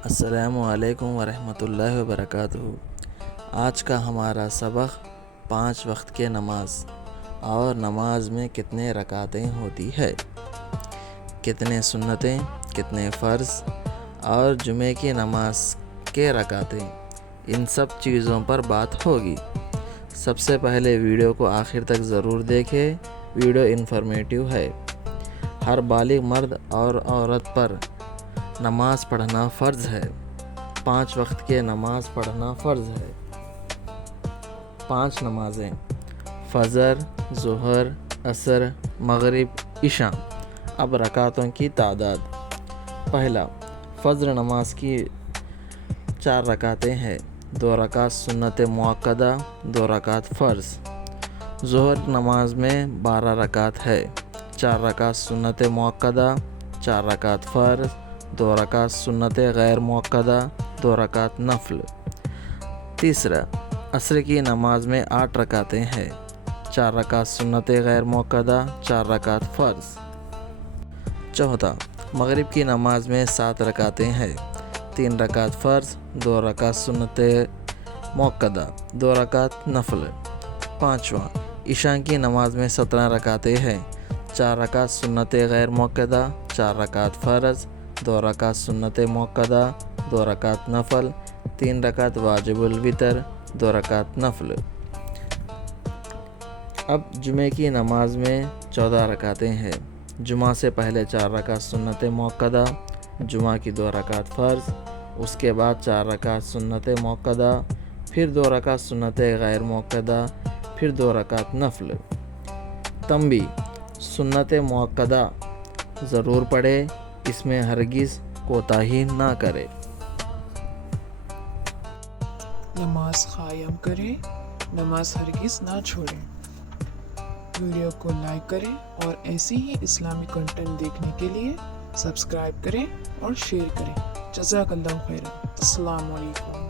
السلام علیکم ورحمۃ اللہ وبرکاتہ۔ آج کا ہمارا سبق 5 وقت کے نماز اور نماز میں کتنے رکعتیں ہوتی ہے، کتنے سنتیں، کتنے فرض اور جمعے کی نماز کے رکعتیں، ان سب چیزوں پر بات ہوگی۔ سب سے پہلے ویڈیو کو آخر تک ضرور دیکھیں، ویڈیو انفارمیٹیو ہے۔ ہر بالغ مرد اور عورت پر نماز پڑھنا فرض ہے۔ 5 وقت کے نماز پڑھنا فرض ہے۔ 5 نمازیں: فجر، ظہر، عصر، مغرب، عشاء۔ اب رکعتوں کی تعداد۔ پہلا، فجر نماز کی 4 رکعتیں ہیں، 2 رکعت سنت مؤکدہ، 2 رکعت فرض۔ ظہر نماز میں 12 رکعت ہے، 4 رکعت سنت مؤکدہ، 4 رکعت فرض، 2 رکعت سنت غیر مؤکدہ، 2 رکعت نفل۔ تیسرا، عصر کی نماز میں 8 رکعتیں ہیں، 4 رکعت سنت غیر مؤکدہ، 4 رکعت فرض۔ چوتھا، مغرب کی نماز میں 7 رکعتیں ہیں، 3 رکعت فرض، 2 رکعت سنت مؤکدہ، 2 رکعت نفل۔ پانچواں، عشاء کی نماز میں 17 رکعتیں ہیں، 4 رکعت سنت غیر مؤکدہ، 4 رکعت فرض، 2 رکعت سنت مؤکدہ، 2 رکعت نفل، 3 رکعت واجب الوتر، 2 رکعت نفل۔ اب جمعے کی نماز میں 14 رکعتیں ہیں، جمعہ سے پہلے 4 رکعت سنت مؤکدہ، جمعہ کی 2 رکعت فرض، اس کے بعد 4 رکعت سنت مؤکدہ، پھر 2 رکعت سنت غیر مؤکدہ، پھر 2 رکعت نفل۔ تنبیہ: سنت مؤکدہ ضرور پڑھے، اس میں ہرگز کوتاہی نہ کرے۔ نماز قائم کریں، نماز ہرگز نہ چھوڑیں۔ ویڈیو کو لائک کریں اور ایسی ہی اسلامی کنٹینٹ دیکھنے کے لیے سبسکرائب کریں اور شیئر کریں۔ جزاک اللہ خیرا۔ السلام علیکم۔